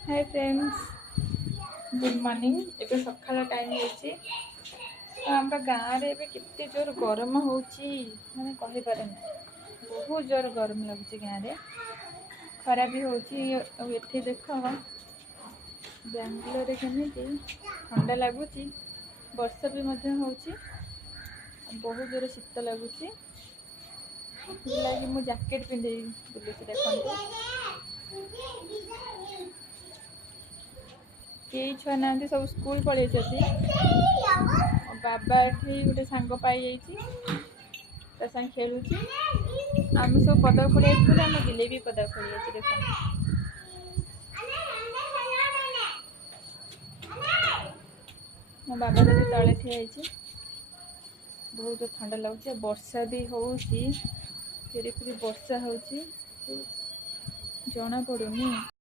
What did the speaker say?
Hi friends, good morning. एबे सकाळ time होची। आम गाँव रे केते जोर गरम होची माने कहि पारे ना। बहुत जोर गरम लगुच गाँव रे, खरा भी होची। एठे देख बेंगलोर केमिति ठंडा लगुच, वर्षा भी मध्य होची, बहुत जोर शीत लगुच। लगी मु जैकेट पिंधे बुलुची देखंतु। कई छुआ ना सब स्कूल पड़े बाबा एठी गोटे सांग पाई जाइए खेलुची। आम सब पदक पड़े आम बिले भी पदक पड़े देख। मो बाबा तो तले ठिया, बहुत ठंडा लगुच। वर्षा भी होची, फिर फिर वर्षा होची जना पड़ुनी।